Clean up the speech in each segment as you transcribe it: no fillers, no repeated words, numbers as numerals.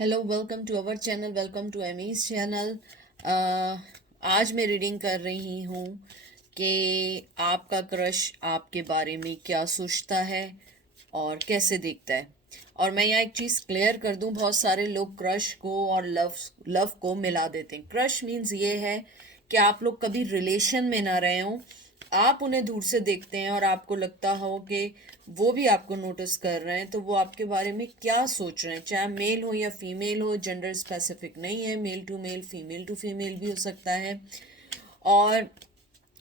Hello, welcome to our channel, welcome to Amy's channel. आज मैं reading कर रही हूँ कि आपका क्रश आपके बारे में क्या सोचता है और कैसे देखता है। और मैं यहाँ एक चीज़ क्लियर कर दूँ, बहुत सारे लोग क्रश को और लव को मिला देते हैं। क्रश मीन्स ये है कि आप लोग कभी रिलेशन में ना रहे हों, आप उन्हें दूर से देखते हैं और आपको लगता हो कि वो भी आपको नोटिस कर रहे हैं, तो वो आपके बारे में क्या सोच रहे हैं, चाहे मेल हो या फीमेल हो, जेंडर स्पेसिफिक नहीं है, मेल टू फीमेल भी हो सकता है। और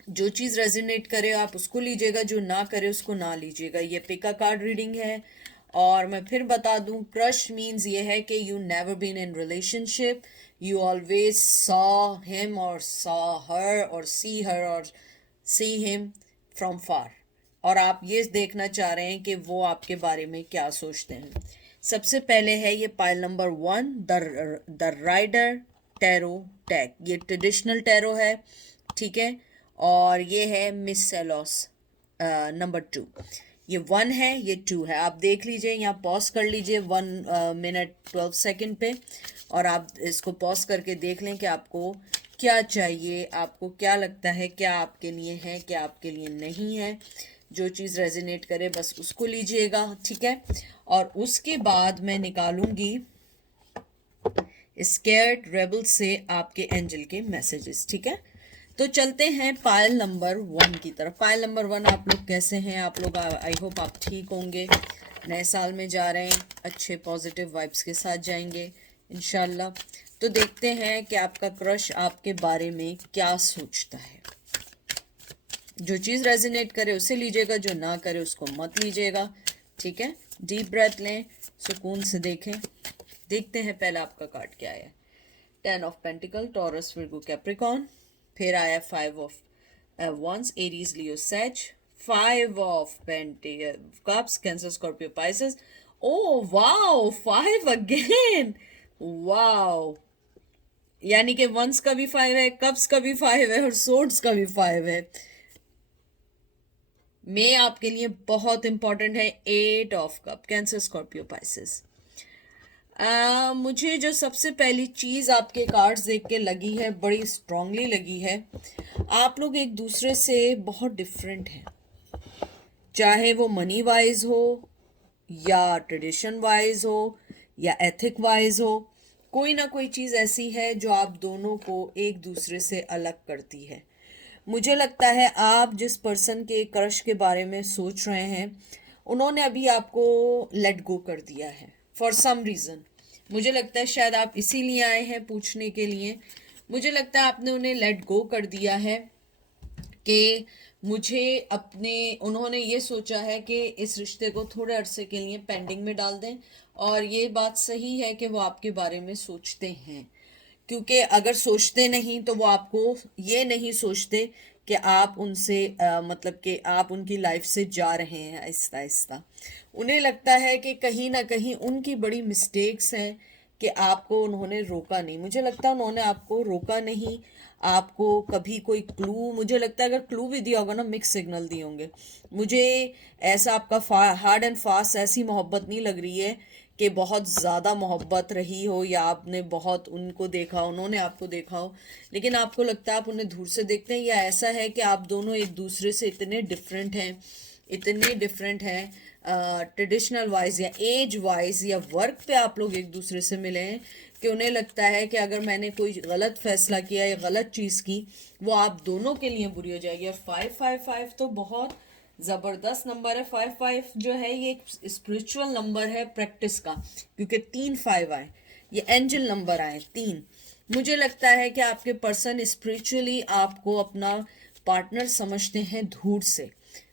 जो चीज़ रेजिनेट करे आप उसको लीजिएगा, जो ना करे उसको ना लीजिएगा। ये पिका कार्ड रीडिंग है। और मैं फिर बता दूं, क्रश मीन्स ये है कि you never been in relationship, you always saw him और सॉ हर और सी हर और सी हिम फ्रॉम फार। और आप ये देखना चाह रहे हैं कि वो आपके बारे में क्या सोचते हैं। सबसे पहले है ये pile number 1, the rider tarot tag. ये ट्रेडिशनल टैरो है, ठीक है। और ये है मिस सेलोस नंबर 2। ये 1 है, ये 2 है। आप देख लीजिए, यहाँ पॉज कर लीजिए 1 मिनट 12 सेकेंड पे, और आप इसको पॉज करके देख लें कि आपको क्या चाहिए, आपको क्या लगता है, क्या आपके लिए है, क्या आपके लिए नहीं है। जो चीज़ रेजिनेट करे बस उसको लीजिएगा, ठीक है। और उसके बाद मैं निकालूंगी स्केर्ड रेबल से आपके एंजल के मैसेजेस, ठीक है। तो चलते हैं पायल नंबर 1 की तरफ। पायल नंबर 1, आप लोग कैसे हैं? आप लोग, आई होप आप ठीक होंगे। नए साल में जा रहे हैं, अच्छे पॉजिटिव वाइब्स के साथ जाएंगे इंशाल्लाह। तो देखते हैं कि आपका क्रश आपके बारे में क्या सोचता है। जो चीज़ रेजिनेट करे उसे लीजिएगा, जो ना करे उसको मत लीजिएगा, ठीक है। डीप ब्रेथ लें, सुकून से देखें। देखते हैं पहला आपका कार्ड क्या है। 10 of pentacle, Taurus, Virgo, Capricorn. फिर आया 5 of wands, Aries, Leo, Sag. 5 of cups, Cancer, Scorpio, Pisces. Oh wow, 5 again. Wow, यानी कि वंस का भी 5 है, कप्स का भी 5 है और सोर्ड्स का भी 5 है। मैं आपके लिए बहुत इंपॉर्टेंट है 8 of cup, Cancer, Scorpio, Pisces. मुझे जो सबसे पहली चीज़ आपके कार्ड्स देख के लगी है, बड़ी स्ट्रांगली लगी है, आप लोग एक दूसरे से बहुत डिफरेंट हैं। चाहे वो मनी वाइज हो या ट्रेडिशन वाइज हो या एथिक वाइज हो, कोई ना कोई चीज़ ऐसी है जो आप दोनों को एक दूसरे से अलग करती है। मुझे लगता है आप जिस पर्सन के क्रश के बारे में सोच रहे हैं, उन्होंने अभी आपको लेट गो कर दिया है फॉर सम रीज़न। मुझे लगता है शायद आप इसीलिए आए हैं पूछने के लिए। मुझे लगता है आपने उन्हें लेट गो कर दिया है कि मुझे अपने, उन्होंने ये सोचा है कि इस रिश्ते को थोड़े अरसे के लिए पेंडिंग में डाल दें। और ये बात सही है कि वो आपके बारे में सोचते हैं, क्योंकि अगर सोचते नहीं तो वो आपको ये नहीं सोचते कि आप उनसे मतलब कि आप उनकी लाइफ से जा रहे हैं आहिस्ता आहिस्ता। उन्हें लगता है कि कहीं ना कहीं उनकी बड़ी मिस्टेक्स हैं कि आपको उन्होंने रोका नहीं। मुझे लगता है उन्होंने आपको रोका नहीं, आपको कभी कोई क्लू, मुझे लगता है अगर क्लू भी दिया होगा ना, मिक्स सिग्नल दिए होंगे। मुझे ऐसा आपका हार्ड एंड फास्ट ऐसी मोहब्बत नहीं लग रही है कि बहुत ज़्यादा मोहब्बत रही हो या आपने बहुत उनको देखा, उन्होंने आपको देखा हो, लेकिन आपको लगता है आप उन्हें दूर से देखते हैं। या ऐसा है कि आप दोनों एक दूसरे से इतने डिफरेंट हैं, इतने डिफरेंट हैं ट्रेडिशनल वाइज या एज वाइज या वर्क पे आप लोग एक दूसरे से मिले हैं कि उन्हें लगता है कि अगर मैंने कोई गलत फैसला किया या गलत चीज़ की, वो आप दोनों के लिए बुरी हो जाएगी। 555 तो बहुत ज़बरदस्त नंबर है। 55 जो है ये एक स्पिरिचुअल नंबर है प्रैक्टिस का, क्योंकि 3 5 आए, ये एंजल नंबर आए 3। मुझे लगता है कि आपके पर्सन स्पिरिचुअली आपको अपना पार्टनर समझते हैं दूर से।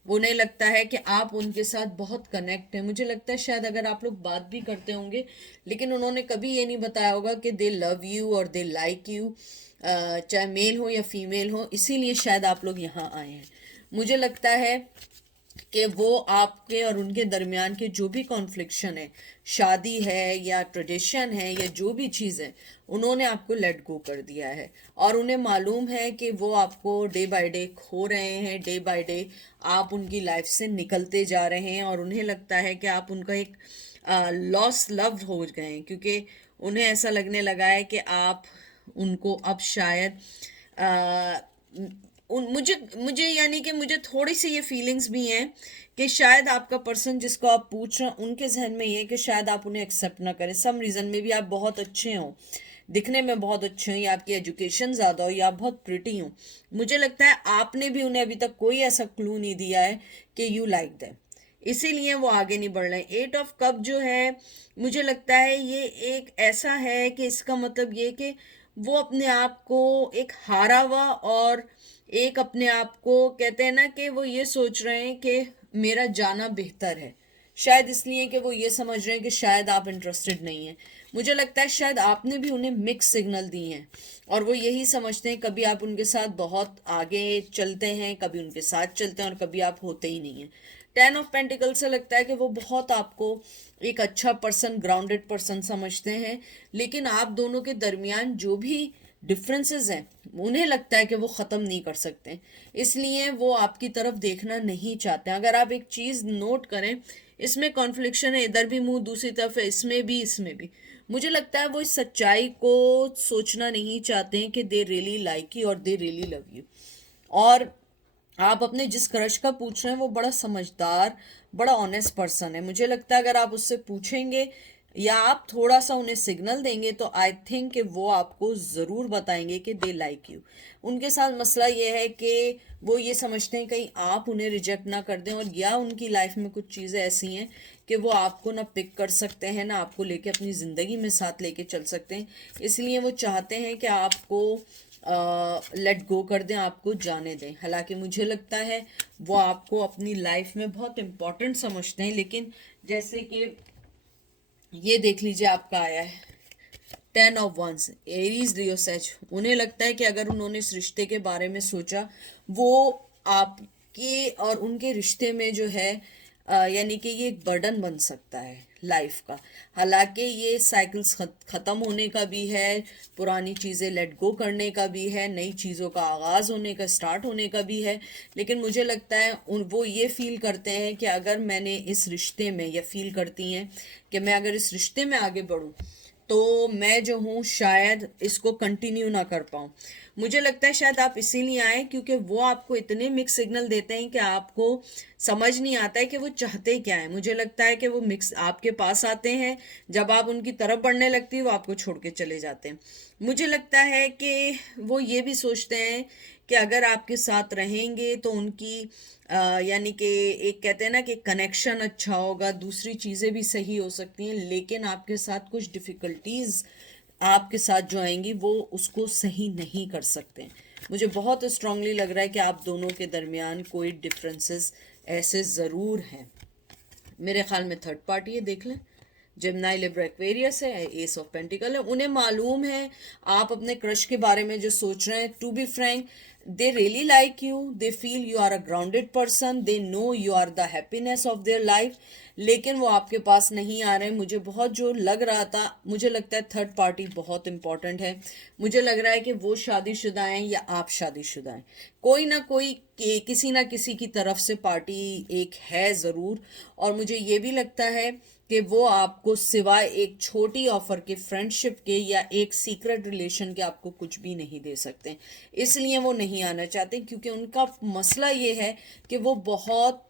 उन्हें लगता है कि आप उनके साथ बहुत कनेक्ट हैं। मुझे लगता है शायद अगर आप लोग बात भी करते होंगे, लेकिन उन्होंने कभी ये नहीं बताया होगा कि दे लव यू और दे लाइक यू, चाहे मेल हो या फीमेल हो। इसीलिए शायद आप लोग यहाँ आए हैं। मुझे लगता है कि वो आपके और उनके दरमियान के जो भी कॉन्फ्लिक्शन है, शादी है या ट्रेडिशन है या जो भी चीज़ है, उन्होंने आपको लेट गो कर दिया है। और उन्हें मालूम है कि वो आपको डे बाय डे खो रहे हैं, डे बाय डे आप उनकी लाइफ से निकलते जा रहे हैं, और उन्हें लगता है कि आप उनका एक लॉस लव हो गए हैं, क्योंकि उन्हें ऐसा लगने लगा है कि आप उनको अब शायद आ, मुझे मुझे यानी कि मुझे थोड़ी सी ये फीलिंग्स भी हैं कि शायद आपका पर्सन जिसको आप पूछ रहे हैं उनके जहन में ये है कि शायद आप उन्हें एक्सेप्ट ना करें, सम रीज़न में भी आप बहुत अच्छे हो, दिखने में बहुत अच्छे हो, या आपकी एजुकेशन ज़्यादा हो, या आप बहुत प्रिटी हो। मुझे लगता है आपने भी उन्हें अभी तक कोई ऐसा क्लू नहीं दिया है कि यू लाइक दैम, इसीलिए वो आगे नहीं बढ़ रहे हैं। 8 ऑफ कप जो है, मुझे लगता है ये एक ऐसा है कि इसका मतलब ये कि वो अपने आप को एक हारा हुआ और एक अपने आप को कहते हैं ना कि वो ये सोच रहे हैं कि मेरा जाना बेहतर है, शायद इसलिए कि वो ये समझ रहे हैं कि शायद आप इंटरेस्टेड नहीं हैं। मुझे लगता है शायद आपने भी उन्हें मिक्स सिग्नल दिए हैं और वो यही समझते हैं, कभी आप उनके साथ बहुत आगे चलते हैं, कभी उनके साथ चलते हैं और कभी आप होते ही नहीं हैं। 10 ऑफ पेंटिकल से लगता है कि वो बहुत आपको एक अच्छा पर्सन, ग्राउंडेड पर्सन समझते हैं, लेकिन आप दोनों के दरमियान जो भी डिफरेंसेस हैं उन्हें लगता है कि वो ख़त्म नहीं कर सकते, इसलिए वो आपकी तरफ देखना नहीं चाहते। अगर आप एक चीज़ नोट करें, इसमें कॉन्फ्लिक्शन है, इधर भी मुंह दूसरी तरफ है, इसमें भी मुझे लगता है वो इस सच्चाई को सोचना नहीं चाहते हैं कि दे रियली लाइक यू और दे रियली लव यू। और आप अपने जिस क्रश का पूछ रहे हैं वो बड़ा समझदार, बड़ा ऑनेस्ट पर्सन है। मुझे लगता है अगर आप उससे पूछेंगे या आप थोड़ा सा उन्हें सिग्नल देंगे तो आई थिंक कि वो आपको ज़रूर बताएंगे कि दे लाइक यू। उनके साथ मसला ये है कि वो ये समझते हैं कहीं आप उन्हें रिजेक्ट ना कर दें, और या उनकी लाइफ में कुछ चीज़ें ऐसी हैं कि वो आपको ना पिक कर सकते हैं, ना आपको लेके अपनी ज़िंदगी में साथ लेके चल सकते हैं, इसलिए वो चाहते हैं कि आपको लेट गो कर दें, आपको जाने दें। हालांकि मुझे लगता है वो आपको अपनी लाइफ में बहुत इम्पोर्टेंट समझते हैं, लेकिन जैसे कि ये देख लीजिए आपका आया है 10 of wands, Aries Leo Sag. उन्हें लगता है कि अगर उन्होंने इस रिश्ते के बारे में सोचा, वो आपके और उनके रिश्ते में जो है यानी कि ये एक बर्डन बन सकता है लाइफ का। हालांकि ये साइकिल्स ख़त्म होने का भी है, पुरानी चीज़ें लेट गो करने का भी है, नई चीज़ों का आगाज़ होने का, स्टार्ट होने का भी है, लेकिन मुझे लगता है वो ये फील करते हैं कि अगर मैंने इस रिश्ते में, या फील करती हैं कि मैं अगर इस रिश्ते में आगे बढ़ूँ तो मैं जो हूँ शायद इसको कंटिन्यू ना कर पाऊँ। मुझे लगता है शायद आप इसीलिए आए क्योंकि वो आपको इतने मिक्स सिग्नल देते हैं कि आपको समझ नहीं आता है कि वो चाहते क्या है। मुझे लगता है कि वो मिक्स आपके पास आते हैं, जब आप उनकी तरफ बढ़ने लगती है वो आपको छोड़ के चले जाते हैं। मुझे लगता है कि वो ये भी सोचते हैं कि अगर आपके साथ रहेंगे तो उनकी यानी कि एक कहते हैं ना कि कनेक्शन अच्छा होगा, दूसरी चीज़ें भी सही हो सकती हैं, लेकिन आपके साथ कुछ डिफ़िकल्टीज आपके साथ जो आएंगी वो उसको सही नहीं कर सकते। मुझे बहुत स्ट्रांगली लग रहा है कि आप दोनों के दरमियान कोई डिफरेंसेस ऐसे ज़रूर हैं। मेरे ख्याल में थर्ड पार्टी है, देख लें। जेमिनी, लिब्रा, एक्वेरियस है, एस ऑफ पेंटिकल है। उन्हें मालूम है आप अपने क्रश के बारे में जो सोच रहे हैं, to be frank they really like you, they feel you are a grounded person, they know you are the happiness of their life, लेकिन वो आपके पास नहीं आ रहे हैं। मुझे बहुत जो लग रहा था, मुझे लगता है थर्ड पार्टी बहुत इंपॉर्टेंट है। मुझे लग रहा है कि वो शादीशुदा हैं या आप शादीशुदा हैं, कोई ना कोई किसी ना किसी की तरफ से पार्टी एक है ज़रूर। और मुझे ये भी लगता है कि वो आपको सिवाय एक छोटी ऑफर के, फ्रेंडशिप के या एक सीक्रेट रिलेशन के, आपको कुछ भी नहीं दे सकते, इसलिए वो नहीं आना चाहते। क्योंकि उनका मसला ये है कि वो बहुत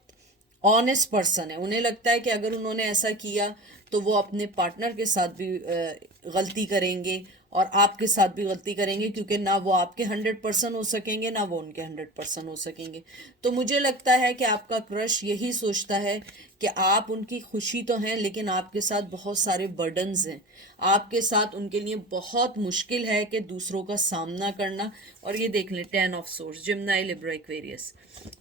ऑनेस्ट पर्सन है। उन्हें लगता है कि अगर उन्होंने ऐसा किया तो वो अपने पार्टनर के साथ भी गलती करेंगे और आपके साथ भी गलती करेंगे, क्योंकि ना वो आपके 100% हो सकेंगे, ना वो उनके 100% हो सकेंगे। तो मुझे लगता है कि आपका क्रश यही सोचता है कि आप उनकी खुशी तो हैं, लेकिन आपके साथ बहुत सारे बर्डन्स हैं, आपके साथ उनके लिए बहुत मुश्किल है कि दूसरों का सामना करना। और ये देख लें 10 of source, Gemini, Libra, Aquarius.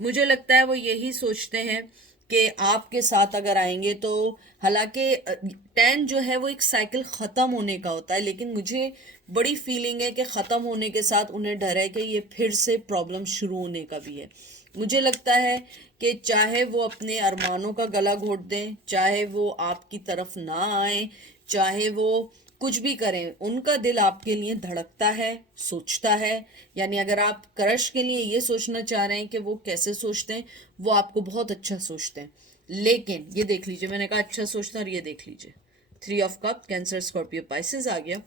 मुझे लगता है वो यही सोचते हैं कि आपके साथ अगर आएंगे तो, हालांकि 10 जो है वो एक साइकिल ख़त्म होने का होता है, लेकिन मुझे बड़ी फीलिंग है कि ख़त्म होने के साथ उन्हें डर है कि ये फिर से प्रॉब्लम शुरू होने का भी है। मुझे लगता है कि चाहे वो अपने अरमानों का गला घोट दें, चाहे वो आपकी तरफ ना आए, चाहे वो कुछ भी करें, उनका दिल आपके लिए धड़कता है, सोचता है। यानी अगर आप क्रश के लिए ये सोचना चाह रहे हैं कि वो कैसे सोचते हैं, वो आपको बहुत अच्छा सोचते हैं। लेकिन ये देख लीजिए, मैंने कहा अच्छा सोचते हैं, और ये देख लीजिए 3 of cup, Cancer, Scorpio, Pisces आ गया।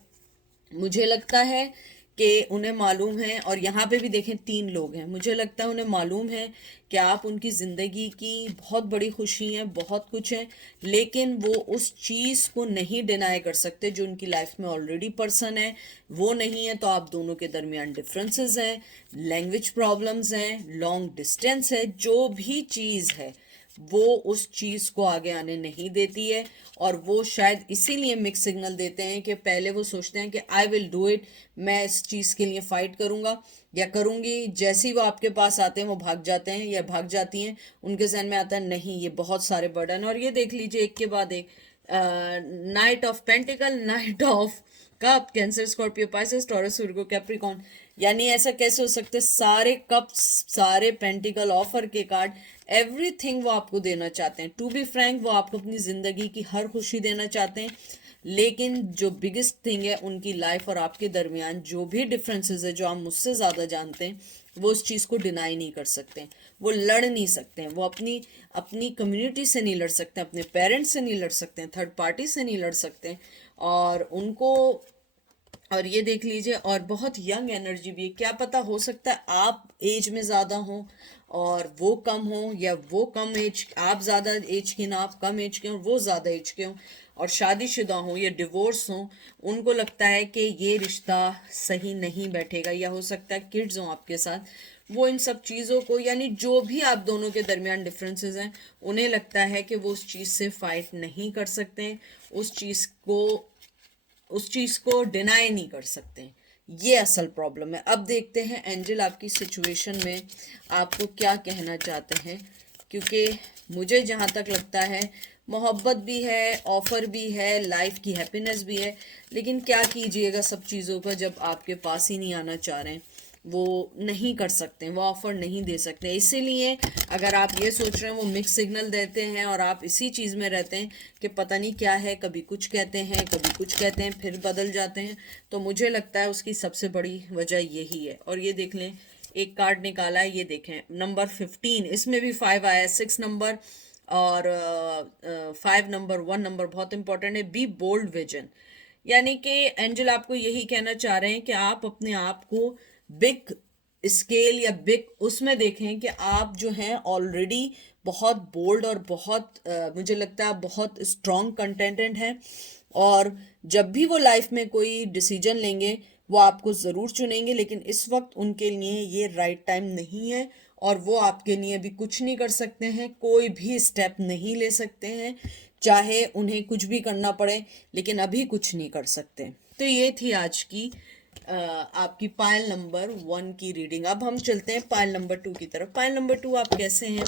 मुझे लगता है कि उन्हें मालूम है, और यहाँ पे भी देखें 3 लोग हैं, मुझे लगता है उन्हें मालूम है कि आप उनकी ज़िंदगी की बहुत बड़ी खुशी हैं, बहुत कुछ है, लेकिन वो उस चीज़ को नहीं डिनाई कर सकते जो उनकी लाइफ में ऑलरेडी पर्सन है, वो नहीं है। तो आप दोनों के दरमियान डिफरेंसेस हैं, लैंग्वेज प्रॉब्लम्स हैं, लॉन्ग डिस्टेंस है, जो भी चीज़ है वो उस चीज़ को आगे आने नहीं देती है। और वो शायद इसीलिए मिक्स सिग्नल देते हैं कि पहले वो सोचते हैं कि आई विल डू इट, मैं इस चीज़ के लिए फाइट करूंगा या करूंगी, जैसे ही वो आपके पास आते हैं वो भाग जाते हैं या भाग जाती हैं, उनके जहन में आता है नहीं ये बहुत सारे बर्डन। और ये देख लीजिए एक के बाद एक, night of pentacle, night of cup, Cancer, Scorpio, Pisces, taurus, Virgo, Capricorn. यानी ऐसा कैसे हो सकते, सारे कप्स, सारे पेंटिकल, ऑफर के कार्ड, एवरीथिंग वो आपको देना चाहते हैं। टू बी फ्रैंक, वो आपको अपनी ज़िंदगी की हर खुशी देना चाहते हैं, लेकिन जो बिगेस्ट थिंग है उनकी लाइफ और आपके दरमियान जो भी डिफरेंसेस है, जो आप मुझसे ज़्यादा जानते हैं, वो उस चीज़ को डिनाई नहीं कर सकते हैं, वो लड़ नहीं सकते हैं, वो अपनी अपनी कम्युनिटी से नहीं लड़ सकते, अपने पेरेंट्स से नहीं लड़ सकते हैं, थर्ड पार्टी से नहीं लड़ सकते हैं। और उनको, और ये देख लीजिए, और बहुत यंग एनर्जी भी है। क्या पता, हो सकता है आप एज में ज़्यादा हो और वो कम हो, या वो कम एज, आप ज़्यादा एज के ना, आप कम एज के हो, वो ज़्यादा एज के हो और शादीशुदा हो या डिवोर्स हो, उनको लगता है कि ये रिश्ता सही नहीं बैठेगा, या हो सकता है किड्स हों आपके साथ, वो इन सब चीज़ों को, यानी जो भी आप दोनों के दरमियान डिफरेंसेस हैं, उन्हें लगता है कि वो उस चीज़ से फाइट नहीं कर सकते हैं, उस चीज़ को डिनाई नहीं कर सकते। ये असल प्रॉब्लम है। अब देखते हैं एंजल आपकी सिचुएशन में आपको क्या कहना चाहते हैं, क्योंकि मुझे जहाँ तक लगता है मोहब्बत भी है, ऑफ़र भी है, लाइफ की हैप्पीनेस भी है, लेकिन क्या कीजिएगा सब चीज़ों का जब आपके पास ही नहीं आना चाह रहे हैं, वो नहीं कर सकते, वो ऑफर नहीं दे सकते। इसीलिए अगर आप ये सोच रहे हैं वो मिक्स सिग्नल देते हैं और आप इसी चीज़ में रहते हैं कि पता नहीं क्या है, कभी कुछ कहते हैं, कभी कुछ कहते हैं, फिर बदल जाते हैं, तो मुझे लगता है उसकी सबसे बड़ी वजह यही है। और ये देख लें, एक कार्ड निकाला है, ये देखें नंबर 15, इसमें भी 5 आया है, 6 नंबर और 5 नंबर, 1 नंबर बहुत इंपॉर्टेंट है। बी बोल्ड विजन, यानी कि एंजल आपको यही कहना चाह रहे हैं कि आप अपने आप को बिग स्केल या बिग उसमें देखें कि आप जो हैं ऑलरेडी बहुत बोल्ड और बहुत मुझे लगता है बहुत स्ट्रॉन्ग कंटेंटेंट हैं, और जब भी वो लाइफ में कोई डिसीजन लेंगे वो आपको ज़रूर चुनेंगे, लेकिन इस वक्त उनके लिए ये राइट टाइम नहीं है और वो आपके लिए अभी कुछ नहीं कर सकते हैं, कोई भी स्टेप नहीं ले सकते हैं, चाहे उन्हें कुछ भी करना पड़े, लेकिन अभी कुछ नहीं कर सकते। तो ये थी आज की आपकी पायल नंबर 1 की रीडिंग। अब हम चलते हैं पायल नंबर 2 की तरफ। पायल नंबर 2, आप कैसे हैं?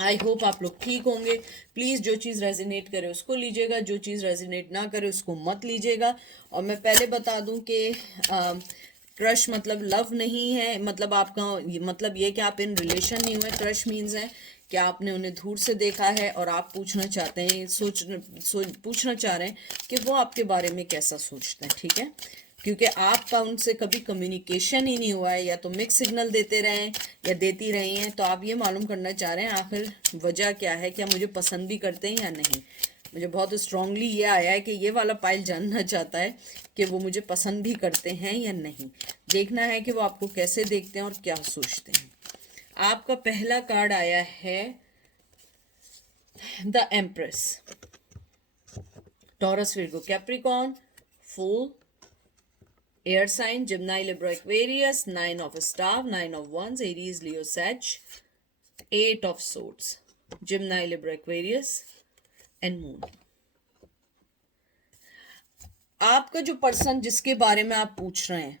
आई होप आप लोग ठीक होंगे। प्लीज़ जो चीज़ रेजिनेट करे उसको लीजिएगा, जो चीज़ रेजिनेट ना करे उसको मत लीजिएगा। और मैं पहले बता दूं कि क्रश मतलब लव नहीं है, मतलब आपका मतलब ये कि आप इन रिलेशन नहीं हुए। क्रश मीन्स है कि आपने उन्हें दूर से देखा है और आप पूछना चाहते हैं, पूछना चाह रहे हैं कि वो आपके बारे में कैसा सोचते हैं, ठीक है? क्योंकि आपका उनसे कभी कम्युनिकेशन ही नहीं हुआ है, या तो मिक्स सिग्नल देते रहे या देती रही हैं, तो आप ये मालूम करना चाह रहे हैं आखिर वजह क्या है, क्या मुझे पसंद भी करते हैं या नहीं। मुझे बहुत स्ट्रांगली ये आया है कि ये वाला पाइल जानना चाहता है कि वो मुझे पसंद भी करते हैं या नहीं। देखना है कि वो आपको कैसे देखते हैं और क्या सोचते हैं। आपका पहला कार्ड आया है the Empress, Taurus, Virgo, Capricorn, fool, air sign, Gemini, Libra, Aquarius, 9 of staff, 9 of wands, Aries, Leo, Sag, 8 of swords, Gemini, Libra, Aquarius and moon। आपका जो पर्सन जिसके बारे में आप पूछ रहे हैं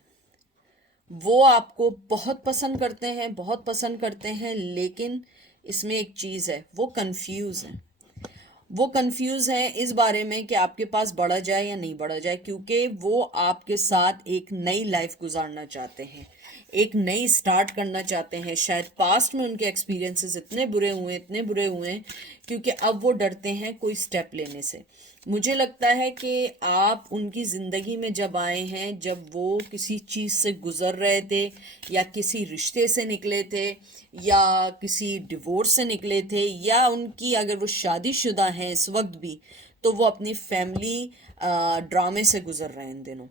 वो आपको बहुत पसंद करते हैं, बहुत पसंद करते हैं, लेकिन इसमें एक चीज़ है, वो कंफ्यूज है। वो कंफ्यूज है इस बारे में कि आपके पास बढ़ा जाए या नहीं बढ़ा जाए, क्योंकि वो आपके साथ एक नई लाइफ गुजारना चाहते हैं, एक नई स्टार्ट करना चाहते हैं। शायद पास्ट में उनके एक्सपीरियंसेस इतने बुरे हुए हैं क्योंकि अब वो डरते हैं कोई स्टेप लेने से। मुझे लगता है कि आप उनकी ज़िंदगी में जब आए हैं, जब वो किसी चीज़ से गुज़र रहे थे, या किसी रिश्ते से निकले थे, या किसी डिवोर्स से निकले थे, या उनकी अगर वो शादीशुदा हैं इस वक्त भी, तो वो अपनी फैमिली ड्रामे से गुजर रहे हैं इन दिनों।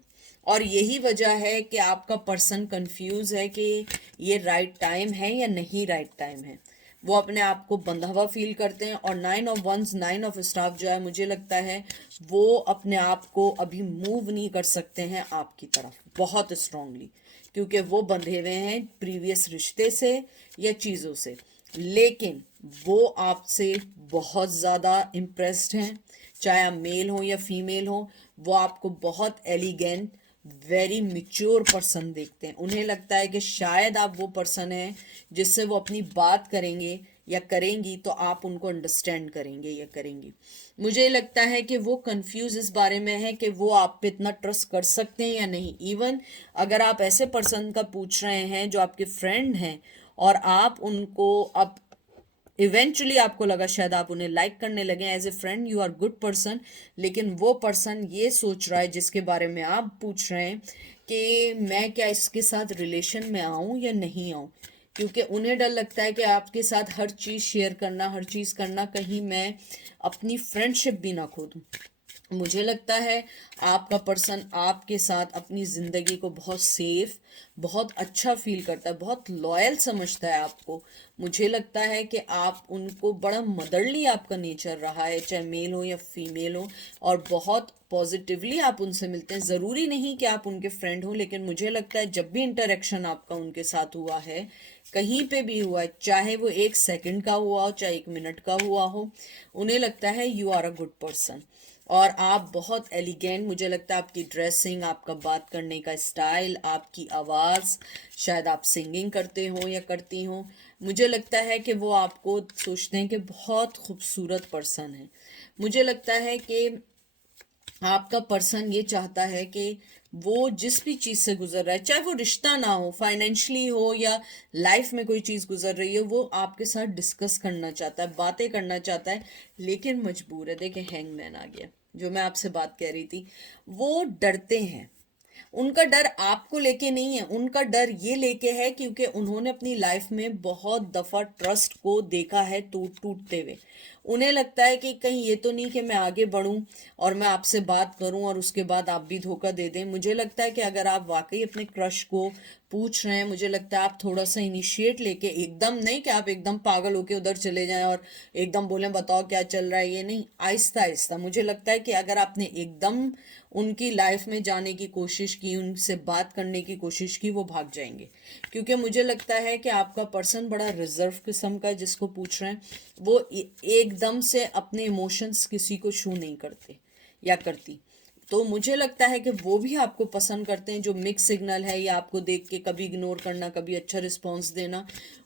और यही वजह है कि आपका पर्सन कंफ्यूज है कि ये राइट टाइम है या नहीं राइट टाइम है। वो अपने आप को बंधा हुआ फील करते हैं। और 9 ऑफ वंस, 9 ऑफ स्टाफ जो है, मुझे लगता है वो अपने आप को अभी मूव नहीं कर सकते हैं आपकी तरफ बहुत स्ट्रांगली, क्योंकि वो बंधे हुए हैं प्रीवियस रिश्ते से या चीज़ों से। लेकिन वो आपसे बहुत ज़्यादा इम्प्रेस्ड हैं, चाहे आप मेल हो या फीमेल हो। वो आपको बहुत एलिगेंट, वेरी मिच्योर पर्सन देखते हैं। उन्हें लगता है कि शायद आप वो पर्सन हैं जिससे वो अपनी बात करेंगे या करेंगी तो आप उनको अंडरस्टैंड करेंगे या करेंगी। मुझे लगता है कि वो कंफ्यूज इस बारे में है कि वो आप पे इतना ट्रस्ट कर सकते हैं या नहीं। इवन अगर आप ऐसे पर्सन का पूछ रहे हैं जो आपके फ्रेंड हैं और आप उनको अब इवेंचुअली आपको लगा शायद आप उन्हें लाइक करने लगे as a friend, you are good person, लेकिन वो पर्सन ये सोच रहा है जिसके बारे में आप पूछ रहे हैं कि मैं क्या इसके साथ रिलेशन में आऊं या नहीं आऊं, क्योंकि उन्हें डर लगता है कि आपके साथ हर चीज़ शेयर करना, हर चीज़ करना, कहीं मैं अपनी फ्रेंडशिप भी ना खो दूं। मुझे लगता है आपका पर्सन आपके साथ अपनी ज़िंदगी को बहुत सेफ, बहुत अच्छा फील करता है, बहुत लॉयल समझता है आपको। मुझे लगता है कि आप उनको बड़ा मदरली आपका नेचर रहा है, चाहे मेल हो या फीमेल हो, और बहुत पॉजिटिवली आप उनसे मिलते हैं। ज़रूरी नहीं कि आप उनके फ्रेंड हो, लेकिन मुझे लगता है जब भी इंटरेक्शन आपका उनके साथ हुआ है, कहीं पे भी हुआ है, चाहे वो 1 सेकंड का हुआ हो, चाहे 1 मिनट का हुआ हो, उन्हें लगता है you are a good person. और आप बहुत एलिगेंट, मुझे लगता है आपकी ड्रेसिंग, आपका बात करने का स्टाइल, आपकी आवाज़, शायद आप सिंगिंग करते हो या करती हो, मुझे लगता है कि वो आपको सोचते हैं कि बहुत खूबसूरत पर्सन है। मुझे लगता है कि आपका पर्सन ये चाहता है कि वो जिस भी चीज़ से गुजर रहा है, चाहे वो रिश्ता ना हो, फाइनेंशियली हो या लाइफ में कोई चीज़ गुजर रही हो, वो आपके साथ डिस्कस करना चाहता है, बातें करना चाहता है, लेकिन मजबूर है। देखें, हैंगमैन आ गया, जो मैं आपसे बात कह रही थी। वो डरते हैं। उनका डर आपको लेके नहीं है, उनका डर ये लेके है क्योंकि उन्होंने अपनी लाइफ में बहुत दफ़ा ट्रस्ट को देखा है टूटते हुए। उन्हें लगता है कि कहीं ये तो नहीं कि मैं आगे बढ़ूं और मैं आपसे बात करूं और उसके बाद आप भी धोखा दे दें। मुझे लगता है कि अगर आप वाकई अपने क्रश को पूछ रहे हैं, मुझे लगता है आप थोड़ा सा इनिशिएट लेके, एकदम नहीं कि आप एकदम पागल होके उधर चले जाएं और एकदम बोलें बताओ क्या चल रहा है, ये नहीं, आहिस्ता आहिस्ता। मुझे लगता है कि अगर आपने एकदम उनकी लाइफ में जाने की कोशिश की, उनसे बात करने की कोशिश की, वो भाग जाएंगे। क्योंकि मुझे लगता है कि आपका पर्सन बड़ा रिजर्व किस्म का है जिसको पूछ रहे हैं। वो एकदम से अपने इमोशंस किसी को शो नहीं करते या करती। तो मुझे लगता है कि वो भी आपको पसंद करते हैं। जो मिक्स सिग्नल है, या आपको देख के कभी इग्नोर करना, कभी अच्छा रिस्पॉन्स देना,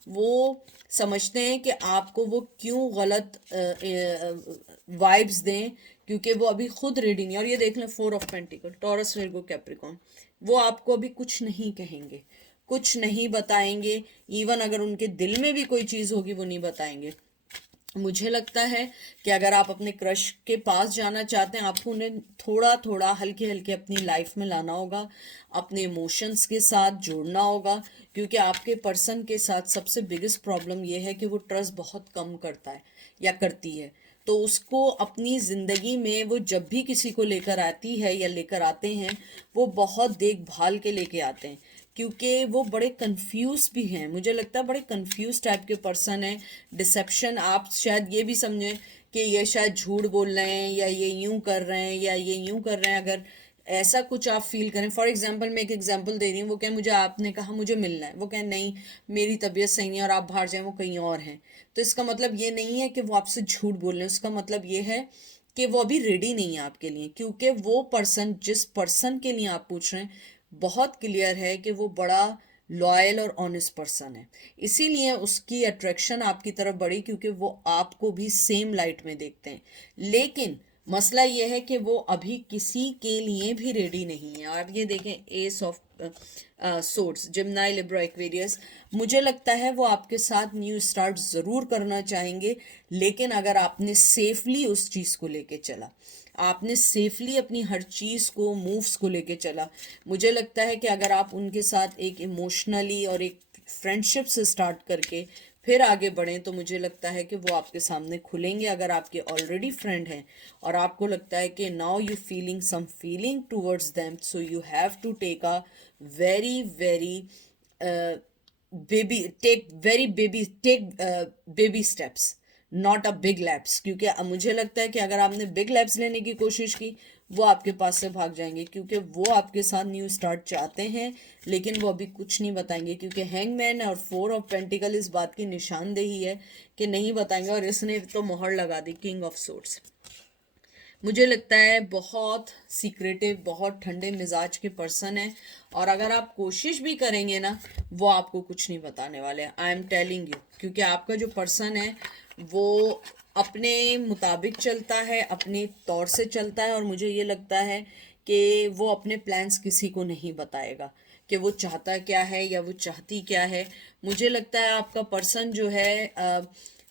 वो समझते हैं कि आपको वो क्यों गलत वाइब्स दें, क्योंकि वो अभी खुद रेडी नहीं। और ये देख लें, 4 of pentacle, Taurus, Virgo, Capricorn, वो आपको अभी कुछ नहीं कहेंगे, कुछ नहीं बताएंगे। इवन अगर उनके दिल में भी कोई चीज़ होगी, वो नहीं बताएंगे। मुझे लगता है कि अगर आप अपने क्रश के पास जाना चाहते हैं, आपको उन्हें थोड़ा थोड़ा, हल्के हल्के अपनी लाइफ में लाना होगा, अपने इमोशंस के साथ जोड़ना होगा। क्योंकि आपके पर्सन के साथ सबसे बिगेस्ट प्रॉब्लम यह है कि वो ट्रस्ट बहुत कम करता है या करती है। तो उसको अपनी ज़िंदगी में, वो जब भी किसी को लेकर आती है या लेकर आते हैं, वो बहुत देखभाल के लेके आते हैं, क्योंकि वो बड़े कंफ्यूज भी हैं। मुझे लगता है बड़े कंफ्यूज टाइप के पर्सन हैं। डिसेप्शन, आप शायद ये भी समझें कि ये शायद झूठ बोल रहे हैं, या ये यूं कर रहे हैं, या ये यूं कर रहे हैं। अगर ऐसा कुछ आप फील करें, फॉर एग्जांपल मैं एक एग्जांपल दे रही हूँ, वो कहें मुझे, आपने कहा मुझे मिलना है, वो कहें नहीं मेरी तबीयत सही नहीं है और आप बाहर जाएं, वो कहीं और हैं, तो इसका मतलब ये नहीं है कि वो आपसे झूठ बोल रहे हैं। उसका मतलब ये है कि वो अभी रेडी नहीं है आपके लिए, क्योंकि वो पर्सन, जिस पर्सन के लिए आप पूछ रहे हैं, बहुत क्लियर है कि वो बड़ा लॉयल और ऑनेस्ट पर्सन है। इसीलिए उसकी अट्रैक्शन आपकी तरफ बढ़ी, क्योंकि वो आपको भी सेम लाइट में देखते हैं। लेकिन मसला ये है कि वो अभी किसी के लिए भी रेडी नहीं है। आप ये देखें, ace of swords, Gemini, Libra, Aquarius, मुझे लगता है वो आपके साथ न्यू स्टार्ट ज़रूर करना चाहेंगे, लेकिन अगर आपने सेफली उस चीज़ को लेके चला, आपने सेफली अपनी हर चीज़ को, मूव्स को लेके चला, मुझे लगता है कि अगर आप उनके साथ एक इमोशनली और एक फ्रेंडशिप से स्टार्ट करके फिर आगे बढ़ें, तो मुझे लगता है कि वो आपके सामने खुलेंगे। अगर आपके ऑलरेडी फ्रेंड हैं और आपको लगता है कि now you feeling some feeling towards them, so you have to take a very very baby steps, not a big leaps. क्योंकि अब मुझे लगता है कि अगर आपने बिग लैप्स लेने की कोशिश की, वो आपके पास से भाग जाएंगे, क्योंकि वो आपके साथ न्यू स्टार्ट चाहते हैं, लेकिन वो अभी कुछ नहीं बताएंगे। क्योंकि हैंगमैन और 4 ऑफ पेंटिकल इस बात की निशानदेही है कि नहीं बताएंगे, और इसने तो मोहर लगा दी किंग ऑफ सोर्ड्स। मुझे लगता है बहुत सीक्रेटिव, बहुत ठंडे मिजाज के पर्सन है, और अगर आप कोशिश भी करेंगे ना, वो आपको कुछ नहीं बताने वाले, आई एम टेलिंग यू। क्योंकि आपका जो पर्सन है वो अपने मुताबिक चलता है, अपने तौर से चलता है, और मुझे ये लगता है कि वो अपने प्लान्स किसी को नहीं बताएगा कि वो चाहता क्या है या वो चाहती क्या है। मुझे लगता है आपका पर्सन जो है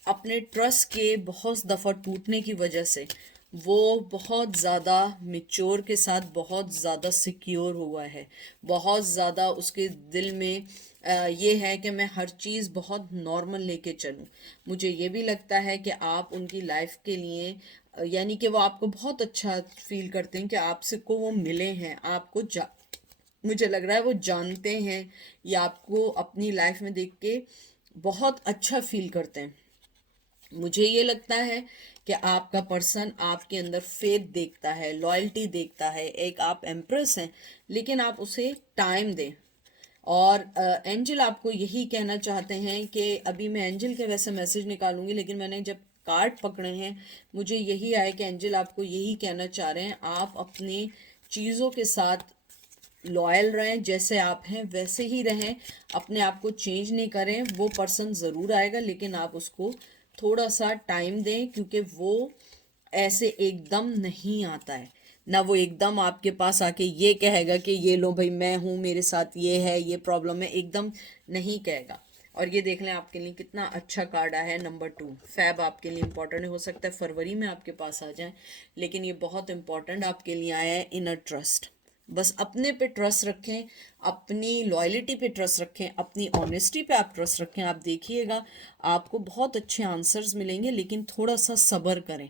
अपने ट्रस्ट के बहुत दफ़ा टूटने की वजह से वो बहुत ज़्यादा मिच्योर के साथ बहुत ज़्यादा सिक्योर हुआ है। बहुत ज़्यादा उसके दिल में ये है कि मैं हर चीज़ बहुत नॉर्मल लेके चलूँ। मुझे ये भी लगता है कि आप उनकी लाइफ के लिए यानी कि वो आपको बहुत अच्छा फील करते हैं कि आपसे को वो मिले हैं, आपको मुझे लग रहा है वो जानते हैं, या आपको अपनी लाइफ में देख के बहुत अच्छा फील करते हैं। मुझे ये लगता है कि आपका पर्सन आपके अंदर फेथ देखता है, लॉयल्टी देखता है। एक आप एम्प्रेस हैं, लेकिन आप उसे टाइम दें। और एंजल आपको यही कहना चाहते हैं कि अभी मैं एंजल के वैसे मैसेज निकालूंगी, लेकिन मैंने जब कार्ड पकड़े हैं मुझे यही आया कि एंजल आपको यही कहना चाह रहे हैं, आप अपनी चीज़ों के साथ लॉयल रहें, जैसे आप हैं वैसे ही रहें, अपने आप को चेंज नहीं करें। वो पर्सन ज़रूर आएगा, लेकिन आप उसको थोड़ा सा टाइम दें, क्योंकि वो ऐसे एकदम नहीं आता है ना। वो एकदम आपके पास आके ये कहेगा कि ये लो भाई मैं हूँ, मेरे साथ ये है, ये प्रॉब्लम है, एकदम नहीं कहेगा। और ये देख लें आपके लिए कितना अच्छा कार्ड आया है, नंबर 2। फैब आपके लिए इंपॉर्टेंट हो सकता है फरवरी में आपके पास आ जाए, लेकिन ये बहुत इंपॉर्टेंट आपके लिए आया है, इनर ट्रस्ट। बस अपने पे ट्रस्ट रखें, अपनी लॉयल्टी पे ट्रस्ट रखें, अपनी ऑनेस्टी पे आप ट्रस्ट रखें। आप देखिएगा आपको बहुत अच्छे आंसर्स मिलेंगे, लेकिन थोड़ा सा सब्र करें।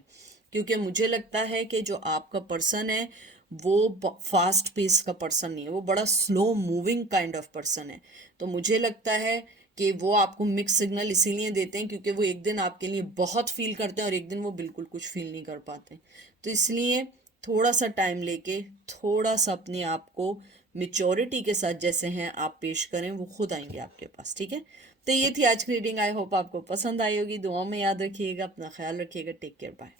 क्योंकि मुझे लगता है कि जो आपका पर्सन है वो फास्ट पेस का पर्सन नहीं है, वो बड़ा slow moving kind of person है। तो मुझे लगता है कि वो आपको मिक्स सिग्नल इसीलिए देते हैं क्योंकि वो एक दिन आपके लिए बहुत फील करते हैं और एक दिन वो बिल्कुल कुछ फील नहीं कर पाते। तो इसलिए थोड़ा सा टाइम लेके, थोड़ा सा अपने आप को मेच्योरिटी के साथ जैसे हैं आप पेश करें, वो खुद आएंगे आपके पास। ठीक है, तो ये थी आज की रीडिंग। आई होप आपको पसंद आई होगी। दुआ में याद रखिएगा, अपना ख्याल रखिएगा। Take care, bye.